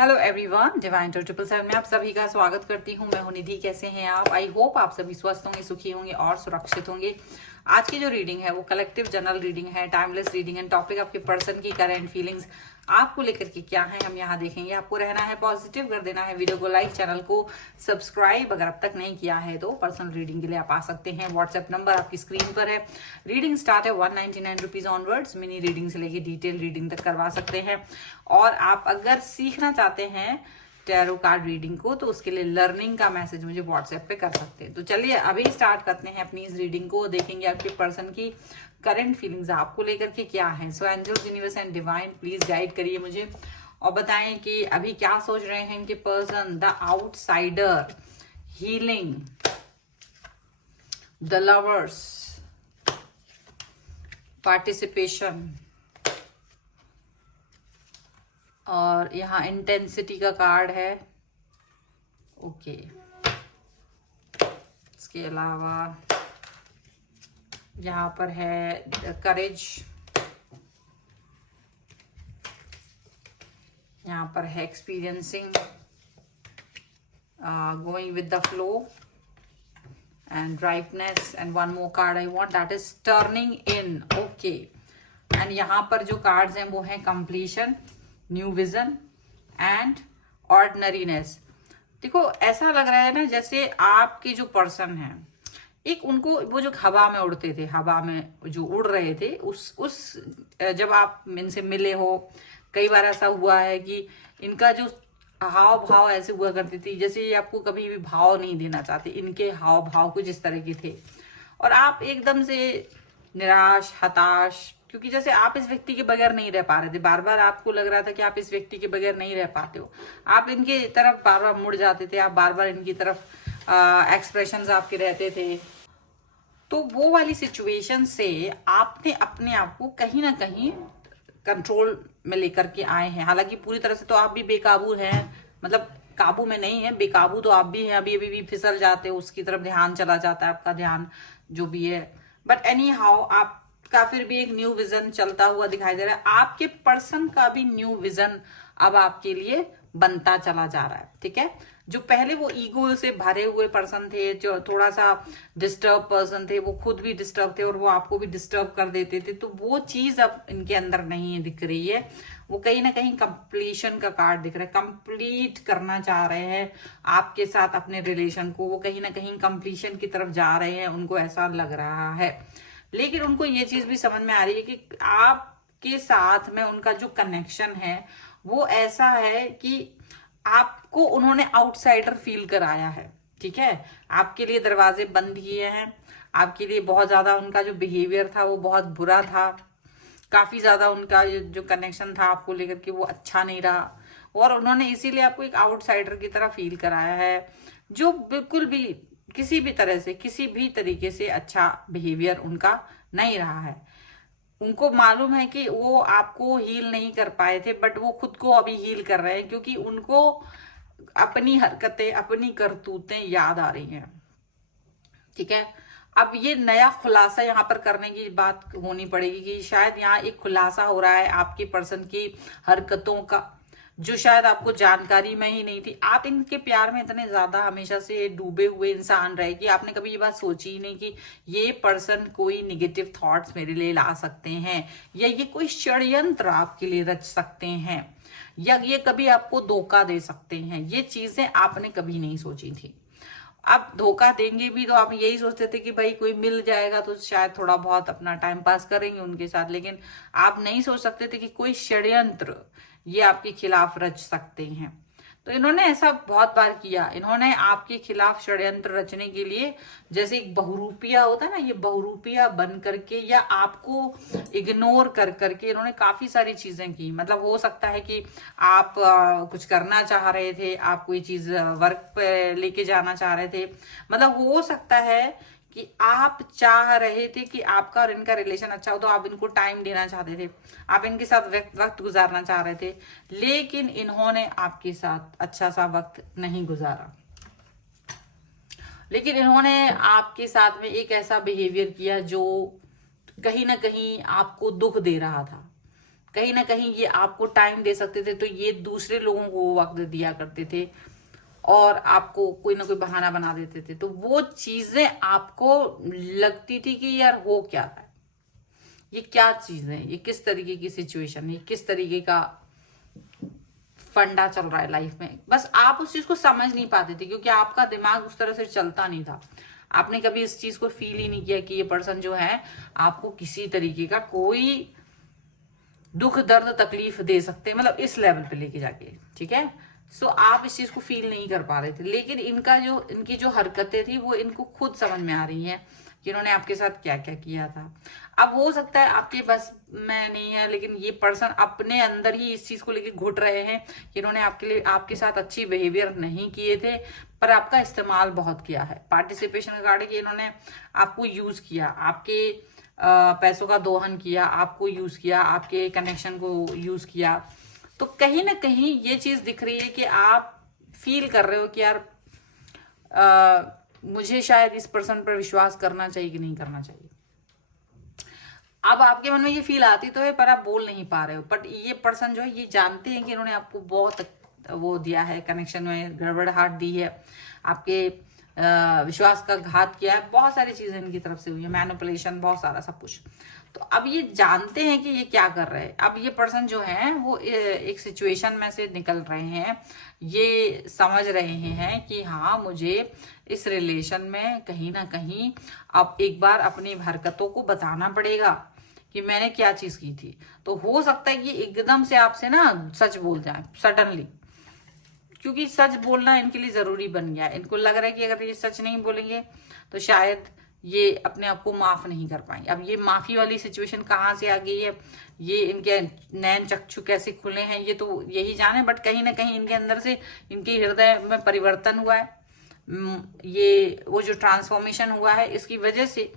Hello everyone, divine to 777 में आप सभी का स्वागत करती हूँ। मैं हूँ निधि। कैसे हैं आप? आई होप आप सभी स्वस्थ होंगे, सुखी होंगे और सुरक्षित होंगे। आज की जो रीडिंग है वो कलेक्टिव जनरल रीडिंग है, टाइमलेस रीडिंग है। टॉपिक आपके पर्सन की करंट फीलिंग्स आपको लेकर के क्या है हम यहाँ देखेंगे। आपको रहना है पॉजिटिव, कर देना है वीडियो को लाइक, चैनल को सब्सक्राइब अगर अब तक नहीं किया है तो। पर्सनल रीडिंग के लिए आप आ सकते हैं। व्हाट्सएप नंबर आपकी स्क्रीन पर है। रीडिंग स्टार्ट है 199 रुपीज ऑनवर्ड्स। मिनी रीडिंग से लेके डिटेल रीडिंग तक करवा सकते हैं। और आप अगर सीखना चाहते हैं टैरो कार्ड रीडिंग को तो उसके लिए लर्निंग का मैसेज मुझे व्हाट्सएप पे कर सकते हैं। तो चलिए अभी स्टार्ट करते हैं अपनी इस रीडिंग को। देखेंगे आपके पर्सन की करंट फीलिंग्स आपको लेकर के क्या है। So angels, universe and divine please guide करिए मुझे और बताएं कि अभी क्या सोच रहे हैं इनके person. The outsider, healing, the lovers, participation और यहाँ इंटेंसिटी का कार्ड है। ओके, इसके अलावा यहाँ पर है करेज, यहाँ पर है experiencing, going with the flow and ripeness. And one more card I want, that is turning in. Okay, and यहाँ पर जो कार्ड्स हैं वो हैं completion, new vision and ordinariness. देखो ऐसा लग रहा है ना जैसे आपके जो पर्सन है, एक उनको वो जो हवा में उड़ते थे, हवा में जो उड़ रहे थे, उस जब आप इनसे मिले हो, कई बार ऐसा हुआ है कि इनका जो हाव भाव ऐसे हुआ करती थी जैसे ये आपको कभी भी भाव नहीं देना चाहते। इनके हाव भाव कुछ इस तरह के थे और आप एकदम से निराश, हताश, क्योंकि जैसे आप इस व्यक्ति के बगैर नहीं रह पा रहे थे। बार बार आपको लग रहा था कि आप इस व्यक्ति के बगैर नहीं रह पाते हो। आप इनके तरफ बार बार मुड़ जाते थे, आप बार बार इनकी तरफ एक्सप्रेशंस आपके रहते थे। तो वो वाली सिचुएशन से आपने अपने आप को कहीं ना कहीं कंट्रोल में लेकर के आए हैं। हालांकि पूरी तरह से तो आप भी बेकाबू हैं, मतलब काबू में नहीं है, बेकाबू तो आप भी हैं। अभी भी फिसल जाते हो, उसकी तरफ ध्यान चला जाता है आपका, ध्यान जो भी है। बट एनी हाउ आपका फिर भी एक न्यू विजन चलता हुआ दिखाई दे रहा है। आपके पर्सन का भी न्यू विजन अब आपके लिए बनता चला जा रहा है। ठीक है, जो पहले वो ईगो से भरे हुए पर्सन थे, जो थोड़ा सा डिस्टर्ब पर्सन थे, वो खुद भी डिस्टर्ब थे और वो आपको भी डिस्टर्ब कर देते थे, तो वो चीज अब इनके अंदर नहीं दिख रही है। वो कहीं ना कहीं कंप्लीशन का कार्ड दिख रहा है। कंप्लीट करना चाह रहे हैं आपके साथ अपने रिलेशन को। वो कहीं ना कहीं कंप्लीशन की तरफ जा रहे हैं, उनको ऐसा लग रहा है। लेकिन उनको ये चीज भी समझ में आ रही है कि आपके साथ में उनका जो कनेक्शन है वो ऐसा है कि आपको उन्होंने आउटसाइडर फील कराया है। ठीक है, आपके लिए दरवाजे बंद किए हैं। आपके लिए बहुत ज्यादा उनका जो बिहेवियर था वो बहुत बुरा था। काफी ज्यादा उनका जो कनेक्शन था आपको लेकर के वो अच्छा नहीं रहा और उन्होंने इसीलिए आपको एक आउटसाइडर की तरह फील कराया है, जो बिल्कुल भी किसी भी तरह से, किसी भी तरीके से अच्छा बिहेवियर उनका नहीं रहा है। उनको मालूम है कि वो आपको हील नहीं कर पाए थे, बट वो खुद को अभी हील कर रहे हैं क्योंकि उनको अपनी हरकतें, अपनी करतूतें याद आ रही हैं। ठीक है, अब ये नया खुलासा यहाँ पर करने की बात होनी पड़ेगी कि शायद यहाँ एक खुलासा हो रहा है आपके पर्सन की हरकतों का, जो शायद आपको जानकारी में ही नहीं थी। आप इनके प्यार में इतने ज्यादा हमेशा से डूबे हुए इंसान रहे कि आपने कभी ये बात सोची ही नहीं कि ये पर्सन कोई निगेटिव थॉट्स मेरे लिए ला सकते हैं, या ये कोई षड्यंत्र आपके लिए रच सकते हैं, या ये कभी आपको धोखा दे सकते हैं। ये चीजें आपने कभी नहीं सोची थी। अब धोखा देंगे भी तो आप यही सोचते थे कि भाई कोई मिल जाएगा तो शायद थोड़ा बहुत अपना टाइम पास करेंगे उनके साथ, लेकिन आप नहीं सोच सकते थे कि कोई षड्यंत्र ये आपके खिलाफ रच सकते हैं। तो इन्होंने ऐसा बहुत बार किया। इन्होंने आपके खिलाफ षड्यंत्र रचने के लिए, जैसे एक बहुरूपिया होता है ना, ये बहुरूपिया बन करके या आपको इग्नोर कर करके इन्होंने काफी सारी चीजें की। मतलब हो सकता है कि आप कुछ करना चाह रहे थे, आप कोई चीज वर्क पे लेके जाना चाह रहे थे, मतलब हो सकता है कि आप चाह रहे थे कि आपका और इनका रिलेशन अच्छा हो, तो आप इनको टाइम देना चाहते थे, आप इनके साथ वक्त गुजारना चाह रहे थे, लेकिन इन्होंने आपके साथ अच्छा सा वक्त नहीं गुजारा। लेकिन इन्होंने आपके साथ में एक ऐसा बिहेवियर किया जो कहीं ना कहीं आपको दुख दे रहा था। कहीं ना कहीं ये आपको टाइम दे सकते थे, तो ये दूसरे लोगों को वो वक्त दिया करते थे और आपको कोई ना कोई बहाना बना देते थे। तो वो चीजें आपको लगती थी कि यार हो क्या रहा है, ये क्या चीज है, ये किस तरीके की सिचुएशन है, ये किस तरीके का फंडा चल रहा है लाइफ में। बस आप उस चीज को समझ नहीं पाते थे क्योंकि आपका दिमाग उस तरह से चलता नहीं था। आपने कभी इस चीज को फील ही नहीं किया कि ये पर्सन जो है आपको किसी तरीके का कोई दुख दर्द तकलीफ दे सकते हैं, मतलब इस लेवल पे लेके जाके, ठीक है। सो आप इस चीज को फील नहीं कर पा रहे थे, लेकिन इनकी जो हरकतें थी वो इनको खुद समझ में आ रही हैं कि इन्होंने आपके साथ क्या क्या किया था। अब हो सकता है आपके बस में नहीं है, लेकिन ये पर्सन अपने अंदर ही इस चीज को लेके घुट रहे हैं कि इन्होंने आपके साथ अच्छी बिहेवियर नहीं किए थे, पर आपका इस्तेमाल बहुत किया है। पार्टिसिपेशन का कार्ड है कि इन्होंने आपको यूज किया, आपके पैसों का दोहन किया, आपको यूज किया, आपके कनेक्शन को यूज किया। तो कहीं ना कहीं ये चीज दिख रही है कि आप फील कर रहे हो कि यार मुझे शायद इस पर्सन पर विश्वास करना चाहिए कि नहीं करना चाहिए। अब आपके मन में ये फील आती तो है, पर आप बोल नहीं पा रहे हो। बट ये पर्सन जो है ये जानते हैं कि इन्होंने आपको बहुत वो दिया है, कनेक्शन में गड़बड़ाहट दी है, आपके विश्वास का घात किया है, बहुत सारी चीजें इनकी तरफ से हुई है, मैनिपुलेशन, बहुत सारा सब कुछ। तो अब ये जानते हैं कि ये क्या कर रहे हैं। अब ये पर्सन जो है वो एक सिचुएशन में से निकल रहे हैं, ये समझ रहे हैं कि हाँ मुझे इस रिलेशन में कहीं ना कहीं अब एक बार अपनी हरकतों को बताना पड़ेगा कि मैंने क्या चीज की थी। तो हो सकता है कि एकदम से आपसे ना सच बोल जाए सडनली, क्योंकि सच बोलना इनके लिए जरूरी बन गया है। इनको लग रहा है कि अगर ये सच नहीं बोलेंगे तो शायद ये अपने आप को माफ नहीं कर पाएंगे। अब ये माफी वाली सिचुएशन कहाँ से आ गई है, ये इनके नैन चक्षु कैसे खुले हैं, ये तो यही जाने। बट कहीं ना कहीं इनके अंदर से, इनके हृदय में परिवर्तन हुआ है। ये वो जो ट्रांसफॉर्मेशन हुआ है, इसकी वजह से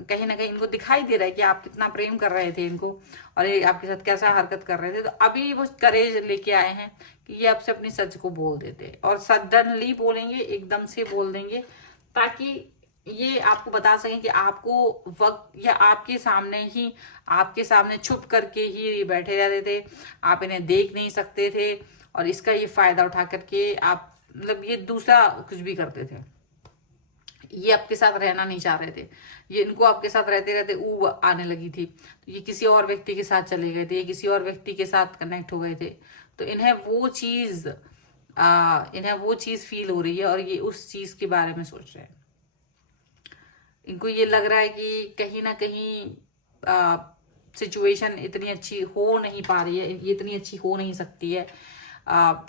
कहीं ना कहीं इनको दिखाई दे रहा है कि आप कितना प्रेम कर रहे थे इनको और ये आपके साथ कैसा हरकत कर रहे थे। तो अभी वो करेज लेके आए हैं कि ये आपसे अपनी सच को बोल देते और सडनली बोलेंगे, एकदम से बोल देंगे, ताकि ये आपको बता सकें कि आपको वक्त या आपके सामने छुप करके ही बैठे रहते थे, आप इन्हें देख नहीं सकते थे और इसका ये फायदा उठा करके आप मतलब ये दूसरा कुछ भी करते थे। ये आपके साथ रहना नहीं चाह रहे थे, ये इनको आपके साथ रहते रहते ऊ आने लगी थी, तो ये किसी और व्यक्ति के साथ चले गए थे, ये किसी और व्यक्ति के साथ कनेक्ट हो गए थे। तो इन्हें वो चीज फील हो रही है और ये उस चीज के बारे में सोच रहे हैं। इनको ये लग रहा है कि कहीं ना कहीं सिचुएशन इतनी अच्छी हो नहीं पा रही है, ये इतनी अच्छी हो नहीं सकती है।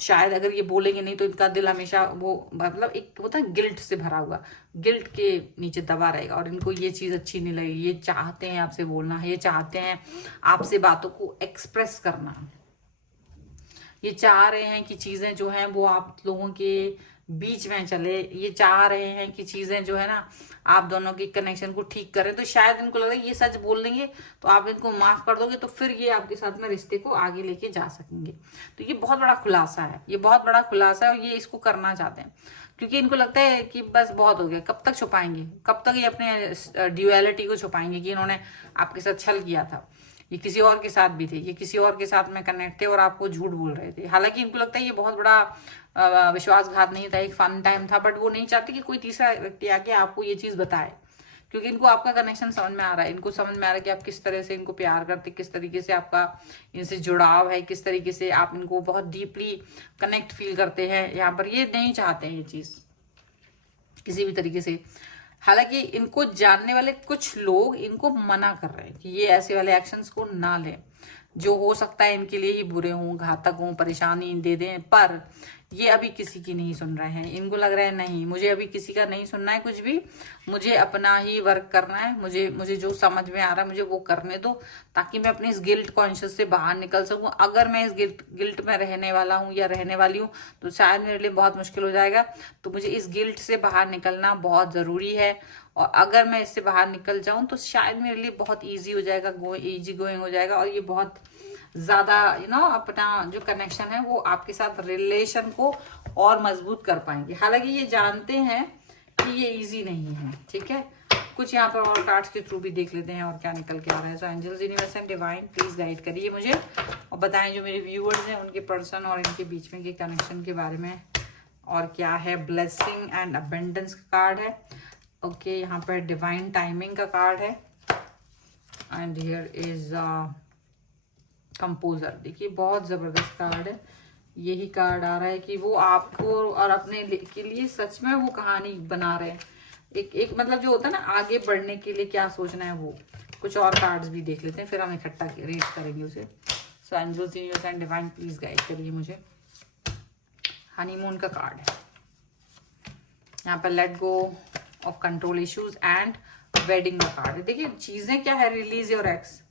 शायद अगर ये बोलेंगे नहीं तो इनका दिल हमेशा वो मतलब एक होता है गिल्ट से भरा हुआ, गिल्ट के नीचे दबा रहेगा और इनको ये चीज अच्छी नहीं लगेगी। ये चाहते हैं आपसे बोलना, ये चाहते हैं आपसे बातों को एक्सप्रेस करना, ये चाह रहे हैं कि चीजें जो हैं वो आप लोगों के बीच में चले, ये चाह रहे हैं कि चीजें जो है ना आप दोनों की कनेक्शन को ठीक करें। तो शायद इनको लग रहा है ये सच बोल देंगे तो आप इनको माफ कर दोगे, तो फिर ये आपके साथ में रिश्ते को आगे लेके जा सकेंगे। तो ये बहुत बड़ा खुलासा है, ये बहुत बड़ा खुलासा है और ये इसको करना चाहते हैं क्योंकि इनको लगता है कि बस बहुत हो गया। कब तक छुपाएंगे, कब तक ये अपने ड्यूअलिटी को छुपाएंगे कि इन्होंने आपके साथ छल किया था, ये किसी और के साथ भी थे, ये किसी और के साथ में कनेक्ट थे और आपको झूठ बोल रहे थे। हालांकि इनको लगता है ये बहुत बड़ा विश्वासघात नहीं था, एक फन टाइम था, बट वो नहीं चाहते कि कोई तीसरा व्यक्ति आके आपको ये चीज बताए, क्योंकि इनको आपका कनेक्शन समझ में आ रहा है। इनको समझ में आ रहा है कि आप किस तरह से इनको प्यार करते, किस तरीके से आपका इनसे जुड़ाव है, किस तरीके से आप इनको बहुत डीपली कनेक्ट फील करते हैं। यहाँ पर ये नहीं चाहते हैं ये चीज किसी भी तरीके से। हालांकि इनको जानने वाले कुछ लोग इनको मना कर रहे हैं कि ये ऐसे वाले एक्शंस को ना लें, जो हो सकता है इनके लिए ही बुरे हों, घातक हों, परेशानी दे दें। पर ये अभी किसी की नहीं सुन रहे हैं। इनको लग रहा है नहीं, मुझे अभी किसी का नहीं सुनना है कुछ भी, मुझे अपना ही वर्क करना है, मुझे जो समझ में आ रहा है मुझे वो करने दो, ताकि मैं अपनी इस गिल्ट कॉन्शियस से बाहर निकल सकूं। अगर मैं इस गिल्ट में रहने वाला हूं या रहने वाली हूं तो शायद मेरे लिए बहुत मुश्किल हो जाएगा। तो मुझे इस गिल्ट से बाहर निकलना बहुत जरूरी है और अगर मैं इससे बाहर निकल जाऊं तो शायद मेरे लिए बहुत ईजी हो जाएगा, ईजी गोइंग हो जाएगा और ये बहुत ज्यादा अपना जो कनेक्शन है वो आपके साथ रिलेशन को और मजबूत कर पाएंगे। हालांकि ये जानते हैं कि ये इजी नहीं है, ठीक है। कुछ यहाँ पर और कार्ड्स के थ्रू भी देख लेते हैं और क्या निकल के आ रहा है। So angels, universe and divine please guide करिए मुझे और बताएं जो मेरे व्यूअर्स हैं उनके पर्सन और इनके बीच में के कनेक्शन के बारे में। और क्या है, ब्लेसिंग एंड अबेंडेंस का कार्ड है। ओके, यहाँ पर डिवाइन टाइमिंग का कार्ड है एंड हियर इज कंपोजर। देखिए बहुत जबरदस्त कार्ड है। यही कार्ड आ रहा है कि वो आपको और अपने के लिए सच में वो कहानी बना रहे हैं। एक मतलब जो होता है ना आगे बढ़ने के लिए क्या सोचना है वो। कुछ और कार्ड्स भी देख लेते हैं फिर हम इकट्ठा रेट करेंगे उसे। So angels, universe and divine please guide करिए मुझे। हनीमून का कार्ड है यहाँ पर, let go of control issues and wedding का कार्ड है। देखिए चीजें क्या है, रिलीज योर एक्स,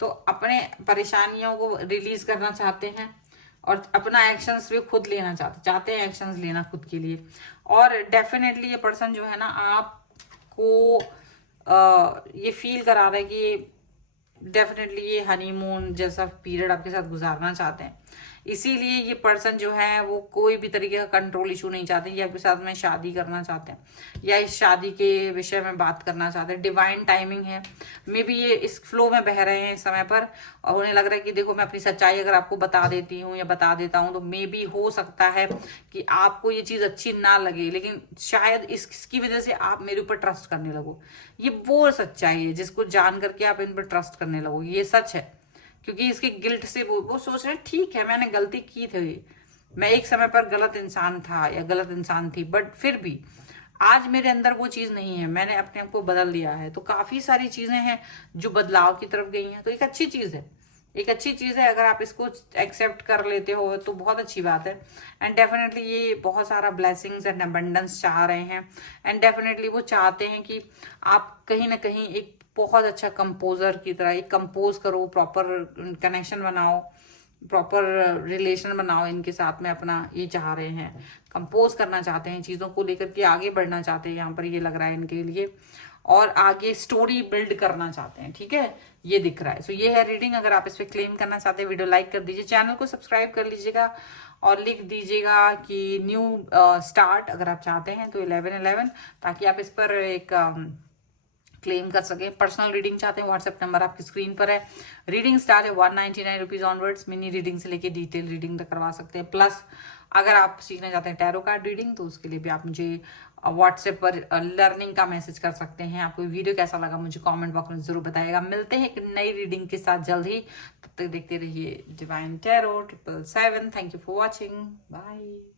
तो अपने परेशानियों को रिलीज करना चाहते हैं और अपना एक्शंस भी खुद लेना चाहते हैं एक्शंस लेना खुद के लिए। और डेफिनेटली ये पर्सन जो है ना आपको ये फील करा रहा है कि डेफिनेटली ये हनीमून जैसा पीरियड आपके साथ गुजारना चाहते हैं। इसीलिए ये पर्सन जो है वो कोई भी तरीके का कंट्रोल इशू नहीं चाहते। ये आपके साथ में शादी करना चाहते हैं या इस शादी के विषय में बात करना चाहते हैं। डिवाइन टाइमिंग है, मे बी ये इस फ्लो में बह रहे हैं इस समय पर और उन्हें लग रहा है कि देखो मैं अपनी सच्चाई अगर आपको बता देती हूँ या बता देता हूँ तो मे बी हो सकता है कि आपको ये चीज अच्छी ना लगे, लेकिन शायद इसकी वजह से आप मेरे ऊपर ट्रस्ट करने लगो। ये वो सच्चाई है जिसको जान करके आप इन पर ट्रस्ट करने लगो। ये सच है क्योंकि इसके गिल्ट से वो सोच रहे हैं ठीक है मैंने गलती की थी, मैं एक समय पर गलत इंसान था या गलत इंसान थी, बट फिर भी आज मेरे अंदर वो चीज नहीं है, मैंने अपने आप को बदल लिया है। तो काफी सारी चीजें हैं जो बदलाव की तरफ गई हैं, तो एक अच्छी चीज है, एक अच्छी चीज है। अगर आप इसको एक्सेप्ट कर लेते हो तो बहुत अच्छी बात है। एंड डेफिनेटली ये बहुत सारा ब्लेसिंग्स एंड अबंडेंस चाह रहे हैं एंड डेफिनेटली वो चाहते हैं कि आप कहीं ना कहीं एक बहुत अच्छा कंपोजर की तरह एक कंपोज करो, प्रॉपर कनेक्शन बनाओ, प्रॉपर रिलेशन बनाओ इनके साथ में अपना। ये चाह रहे हैं, कंपोज करना चाहते हैं, चीज़ों को लेकर के आगे बढ़ना चाहते हैं। यहाँ पर ये लग रहा है इनके लिए और आगे स्टोरी बिल्ड करना चाहते हैं, ठीक है, ये दिख रहा है। सो ये है रीडिंग। अगर आप इस पर क्लेम करना चाहते हैं वीडियो लाइक कर दीजिए, चैनल को सब्सक्राइब कर लीजिएगा और लिख दीजिएगा कि न्यू स्टार्ट अगर आप चाहते हैं तो 1111, ताकि आप इस पर एक क्लेम कर सके। पर्सनल रीडिंग चाहते हैं, व्हाट्सएप नंबर आपकी स्क्रीन पर है। रीडिंग स्टार्ट है 199 रुपीज ऑनवर्ड्स। मिनी रीडिंग से लेके डिटेल रीडिंग तक करवा सकते हैं। प्लस अगर आप सीखना चाहते हैं टैरो कार्ड रीडिंग तो उसके लिए भी आप मुझे व्हाट्सएप पर लर्निंग का मैसेज कर सकते हैं। आपको वीडियो कैसा लगा मुझे कमेंट बॉक्स में जरूर बताइएगा। मिलते हैं एक नई रीडिंग के साथ जल्द ही, तब तक देखते रहिए divine tarot 777। Thank you for watching, bye.